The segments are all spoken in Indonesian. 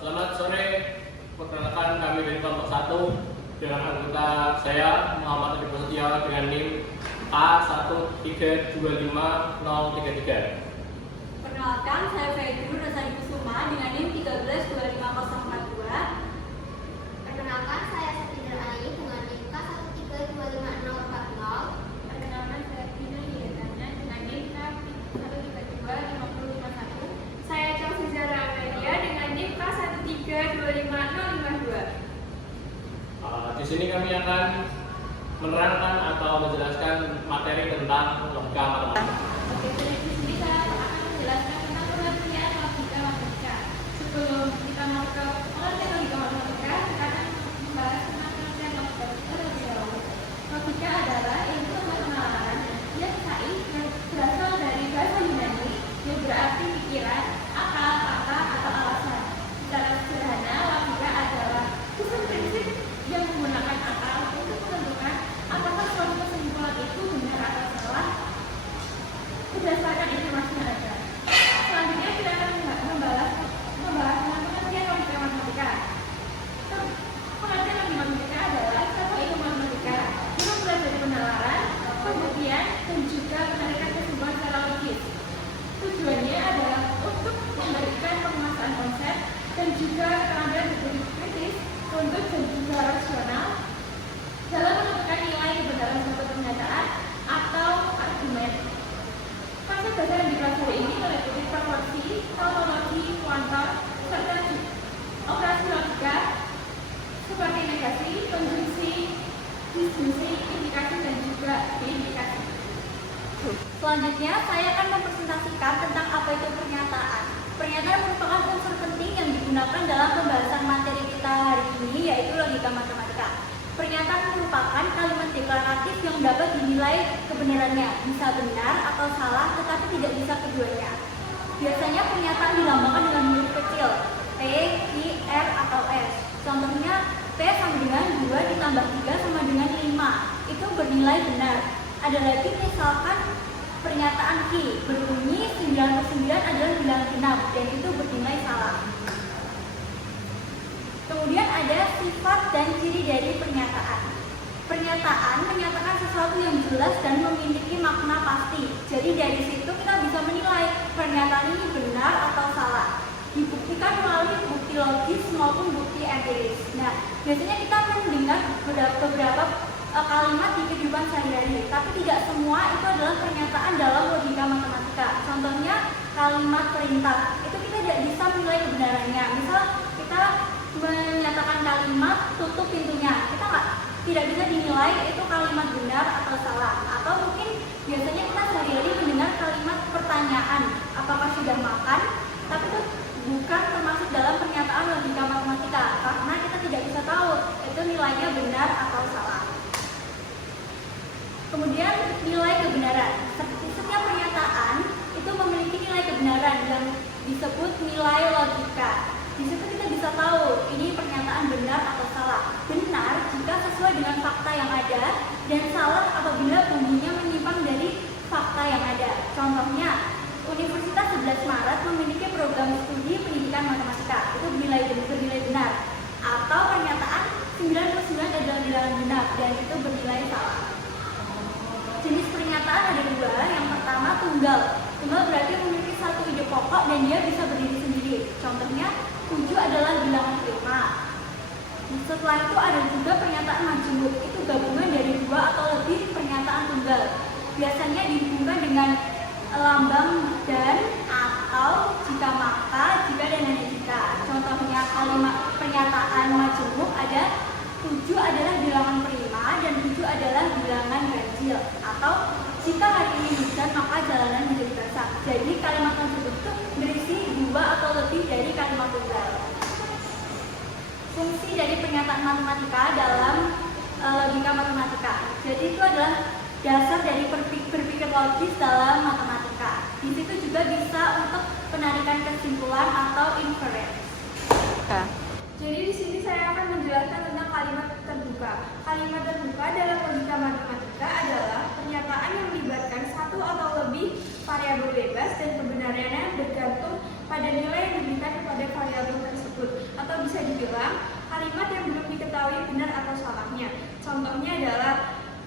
Selamat sore, perkenalkan kami dari kelompok 1 dengan anggota saya Muhammad Adi Prasetyo dengan NIM A1325033. Perkenalkan, saya Febri Rosadi Kusuma dengan NIM 1325042. Perkenalkan, saya Satidar Ali dengan NIM K1325040. Perkenalkan, saya Vina Yedana dengan NIM K1325051. Saya Chelsea Zara Amelia dengan NIM K1325052. Di sini kami akan menerangkan atau menjelaskan materi tentang logika matematika. Oke, jadi di sini saya akan menjelaskan tentang pengertian logika matematika. Sebelum kita mau ke pengertian logika matematika, kita akan membahas tentang pengertian logika terlebih dahulu. Logika adalah ilmu penalaran yang berasal dari bahasa Yunani yang berarti pikiran, akal, fakta, atau alasan. Secara sederhana, logika adalah sistem prinsip yang menggunakan akal untuk menentukan apakah suatu kesimpulan itu benar atau salah berdasarkan informasi yang ada. Selanjutnya kita akan membahas tentang pengertian logika matematika. Pengertian logika matematika adalah satu ilmu matematika yang mulai dari penalaran, pembuktian, dan juga menarikan kesimpulan secara logis. Tujuannya adalah untuk memberikan penguasaan konsep dan juga keterampilan berpikir kritis untuk dan juga rasional dalam menentukan nilai kebenaran suatu pernyataan atau argumen. Konsep dasar yang dipelajari ini meliputi proporsi, tautologi, kuantum, serta operasi logika seperti negasi, konjungsi, disjunksi, indikasi, dan juga deindikasi. Selanjutnya, saya akan mempresentasikan tentang apa itu pernyataan. Pernyataan merupakan unsur penting yang digunakan dalam pembahasan materi kita hari ini, yaitu logika matematika. Pernyataan merupakan kalimat deklaratif yang dapat dinilai kebenarannya, bisa benar atau salah, tetapi tidak bisa keduanya. Biasanya pernyataan dilambangkan dengan huruf kecil, P, Q, R, atau S. Contohnya, P sama dengan 2 ditambah 3 sama dengan 5. Itu bernilai benar. Ada lagi misalkan pernyataan Q berbunyi 99 adalah bilangan genap dan itu bernilai salah. Kemudian ada sifat dan ciri dari pernyataan. Pernyataan menyatakan sesuatu yang jelas dan memiliki makna pasti. Jadi dari situ kita bisa menilai pernyataan ini benar atau salah. Dibuktikan melalui bukti logis maupun bukti empiris. Nah, biasanya kita mendengar beberapa kalimat di kehidupan sehari-hari, tapi tidak semua itu adalah pernyataan dalam logika matematika. Contohnya kalimat perintah, itu kita tidak bisa menilai kebenarannya. Misal kita menyatakan kalimat tutup pintunya, kita tidak bisa dinilai itu kalimat benar atau salah. Atau mungkin biasanya kita sehari-hari mendengar kalimat pertanyaan, apakah sudah makan, tapi itu bukan termasuk dalam pernyataan logika matematika karena kita tidak bisa tahu itu nilainya benar atau salah. Kemudian nilai kebenaran. Setiap pernyataan itu memiliki nilai kebenaran yang disebut nilai logika. Di situ kita bisa tahu ini pernyataan benar atau salah. Benar jika sesuai dengan fakta yang ada, dan salah apabila bunyinya menyimpang dari fakta yang ada. Contohnya, Universitas 11 Maret memiliki program studi pendidikan matematika. Itu bernilai benar. Atau pernyataan 99 adalah bilangan genap dan itu bernilai salah. Jenis pernyataan ada dua. Yang pertama tunggal. Tunggal berarti memiliki satu ide pokok dan dia bisa berdiri sendiri. Contohnya 7 adalah bilangan prima. Setelah itu ada juga pernyataan majemuk. Itu gabungan dari 2 atau lebih pernyataan tunggal. Biasanya dihubungkan dengan lambang dan atau jika maka, jika dan hanya jika. Contohnya kalimat pernyataan majemuk ada 7 adalah bilangan prima dan 7 adalah bilangan ganjil. Atau jika hari ini hujan maka jalanan menjadi basah. Jadi kalimat tersebut itu berisi 2 atau lebih dari kalimat tunggal. Fungsi dari pernyataan matematika dalam logika matematika. Jadi itu adalah dasar dari berpikir logis dalam matematika. Di situ juga bisa untuk penarikan kesimpulan atau inference. Jadi di sini saya akan menjelaskan tentang kalimat terbuka. Kalimat terbuka dalam logika matematika adalah pernyataan yang melibatkan satu atau lebih variabel bebas dan kebenarannya bergantung pada nilai yang diberikan kepada variabel tersebut. bilang kalimat yang belum diketahui benar atau salahnya. Contohnya adalah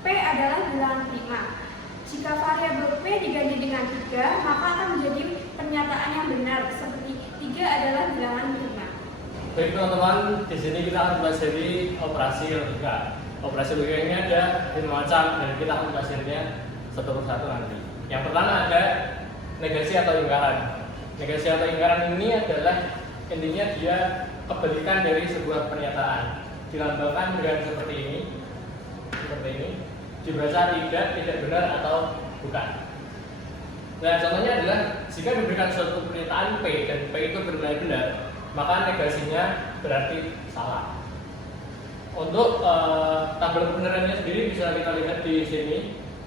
P adalah bilangan prima. Jika variabel P diganti dengan 3, maka akan menjadi pernyataan yang benar, seperti 3 adalah bilangan prima. Baik teman-teman, di sini kita akan pelajari operasi logika. Operasi logika ini ada 5 macam dan kita akan pelajarinya satu persatu nanti. Yang pertama ada negasi atau ingkaran. Negasi atau ingkaran ini adalah intinya dia kebalikan dari sebuah pernyataan. Dilambangkan dengan seperti ini, dibaca tidak benar atau bukan. Nah, contohnya adalah jika diberikan suatu pernyataan P dan P itu bernilai benar, maka negasinya berarti salah. Untuk tabel kebenarannya sendiri bisa kita lihat di sini.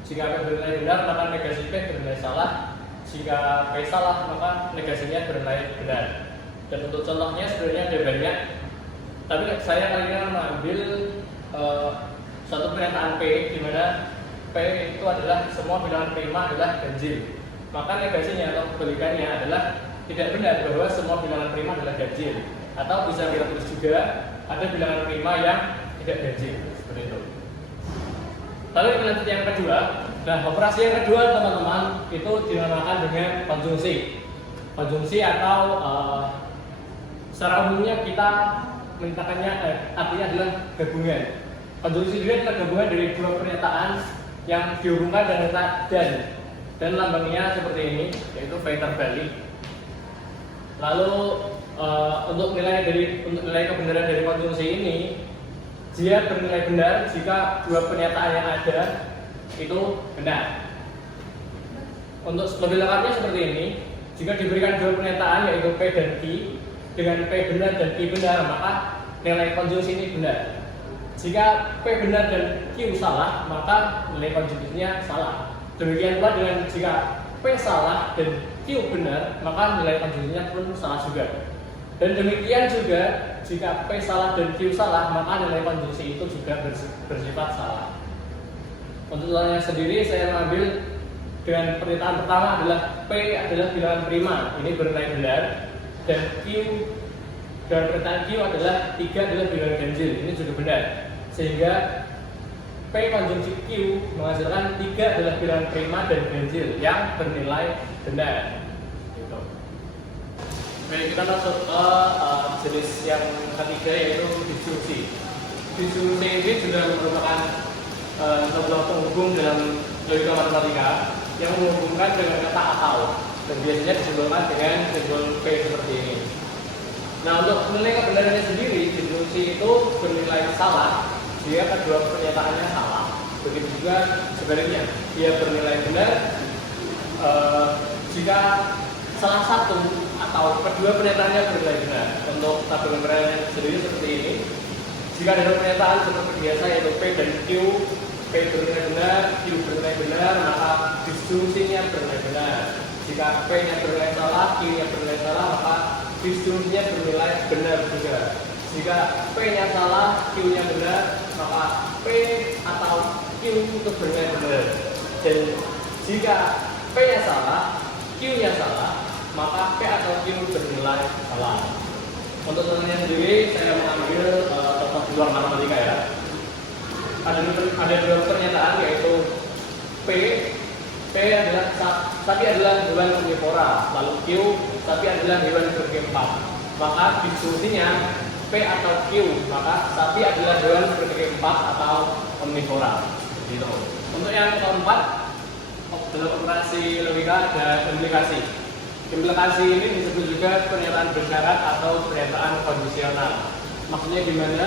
Jika P bernilai benar, maka negasi P bernilai salah. Jika P salah, maka negasinya bernilai benar. Dan untuk contohnya sebenarnya ada banyak, tapi saya kali ini akan mengambil suatu pernyataan P di mana P itu adalah semua bilangan prima adalah ganjil. Maka negasinya atau kebalikannya adalah tidak benar bahwa semua bilangan prima adalah ganjil. Atau bisa kita tulis juga ada bilangan prima yang tidak ganjil, seperti itu. Lalu lanjut yang kedua. Nah, operasi yang kedua teman-teman itu dinamakan dengan konjungsi. Konjungsi atau secara umumnya kita menyatakannya artinya adalah gabungan. Konjungsi sendiri adalah gabungan dari dua pernyataan yang dihubungkan dengan kata dan lambangnya seperti ini, yaitu V terbalik. Lalu untuk nilai kebenaran dari konjungsi ini, dia bernilai benar jika dua pernyataan yang ada itu benar. Untuk lebih lengkapnya seperti ini, jika diberikan dua pernyataan yaitu P dan Q, dengan P benar dan Q benar, maka nilai konjungsi ini benar. Jika P benar dan Q salah, maka nilai konjungsinya salah. Demikian pula dengan jika P salah dan Q benar, maka nilai konjungsinya pun salah juga. Dan demikian juga jika P salah dan Q salah, maka nilai konjungsi itu juga bersifat salah. Untuk contohnya sendiri saya mengambil dengan pernyataan pertama adalah P adalah bilangan prima, ini bernilai benar, dan Q dan pernyataan Q adalah 3 adalah bilangan ganjil, ini juga benar. Sehingga P konjungsi Q menghasilkan 3 adalah bilangan prima dan ganjil yang bernilai benar. Gitu. Baik, kita masuk ke jenis yang ketiga yaitu disjungsi. Disjungsi ini juga merupakan sebuah penghubung dalam logika matematika yang menghubungkan dengan kata atau, dan biasanya disimbolkan dengan simbol P seperti ini. Nah, untuk menilai kebenarannya sendiri, disjungsi itu bernilai salah jika kedua pernyataannya salah. Begitu juga sebaliknya, dia bernilai benar jika salah satu atau kedua pernyataannya bernilai benar. Untuk tabel kebenarannya sendiri seperti ini. Jika ada pernyataan seperti biasa yaitu P dan Q, P bernilai benar, Q bernilai benar, maka disjungsinya bernilai benar. Jika P-nya bernilai salah, Q-nya bernilai salah, maka disjungsinya bernilai benar juga. Jika P-nya salah, Q-nya benar, maka P atau Q itu bernilai benar. Dan jika P-nya salah, Q-nya salah, maka P atau Q bernilai salah. Untuk contohnya sendiri, saya mengambil contoh di luar matematika ya. Ada dua pernyataan yaitu P adalah sapi adalah hewan omnivora, lalu Q sapi adalah hewan berkaki-4. Maka disjungsinya P atau Q, maka sapi adalah hewan berkaki-4 atau omnivora. Gitu. Untuk yang keempat, dalam operasi logika ada implikasi. Implikasi ini disebut juga pernyataan bersyarat atau pernyataan kondisional. Maksudnya gimana?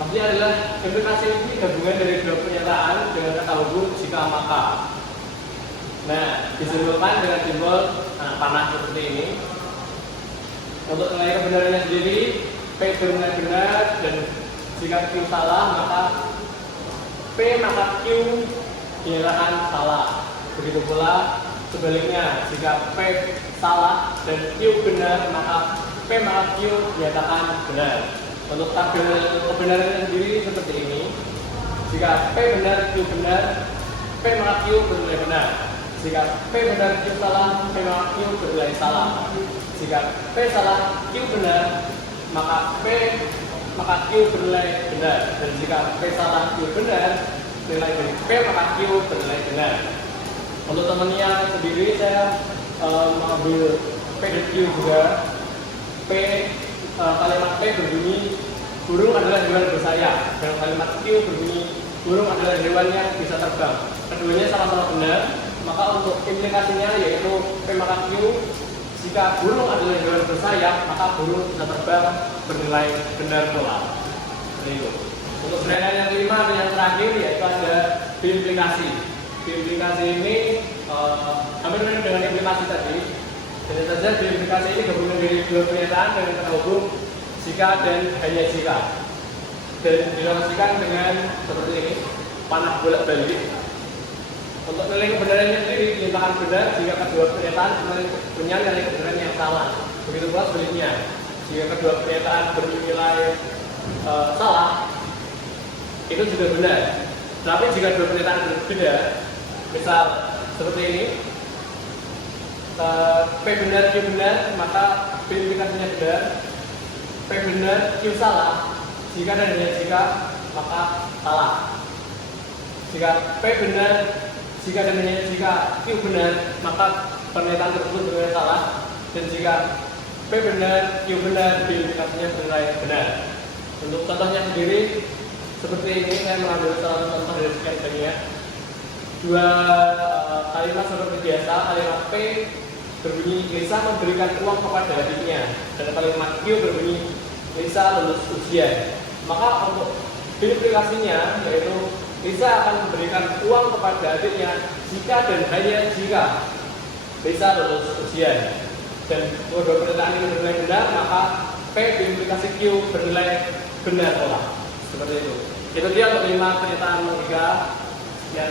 Maksudnya adalah implikasi ini gabungan dari dua pernyataan dengan kata hubung jika maka. Nah, disimbolkan dengan simbol panah seperti ini. Untuk nilai kebenarannya sendiri, P benar-benar dan jika Q salah, maka P maka Q dinyatakan salah. Begitu pula sebaliknya, jika P salah dan Q benar, maka P maka Q dinyatakan benar. Untuk tabel kebenarannya sendiri seperti ini. Jika P benar, Q benar, P maka Q bernilai benar. Jika P benar, Q salah, P maka Q bernilai salah. Jika P salah, Q benar, maka Q bernilai benar, dan jika P salah Q benar, nilai dari P maka Q bernilai benar. Untuk temannya sendiri saya mengambil P dan Q juga. Kalimat P berbunyi burung adalah hewan bersayap, dan kalimat Q berbunyi burung adalah hewan yang bisa terbang. Keduanya sama-sama benar, maka untuk implikasinya yaitu P maka Q, jika burung adalah hewan bersayap, maka burung bisa terbang bernilai benar pula. Itu. Untuk penilaian yang kelima dan yang terakhir yaitu ada biimplikasi. Biimplikasi ini hampir mirip dengan implikasi tadi. Hanya saja biimplikasi ini gabungan dari dua pernyataan dengan terhubung jika dan hanya jika. Dan dinamasikan dengan seperti ini, panah bolak-balik. Untuk nilai kebenarannya sendiri dilimpahkan benar jika kedua pernyataan punya nilai kebenaran yang sama. Begitu pula sebaliknya, jika kedua pernyataan bernilai salah, itu juga benar. Tapi jika dua pernyataan berbeda, misal seperti ini, P benar, Q benar, maka B implikasinya benar. P benar, Q salah. Jika dan hanya jika, maka salah. Jika P benar, jika dan hanya jika Q benar, maka pernyataan tersebut bernilai salah. Dan jika P benar, Q benar, B implikasinya bernilai benar. Untuk contohnya sendiri, seperti ini saya mengambil salah satu contoh dari sekian banyak. Dua kalimat seperti biasa, kalimat P berbunyi Lisa memberikan uang kepada adiknya, dan kalimat Q berbunyi Lisa lulus ujian. Maka untuk implikasinya yaitu Lisa akan memberikan uang kepada adiknya jika dan hanya jika Lisa lulus ujian. Dan kedua pernyataan ini bernilai benar, maka P implikasi Q bernilai benar pula. Seperti itu. Itu dia untuk 5 pernyataan logika yang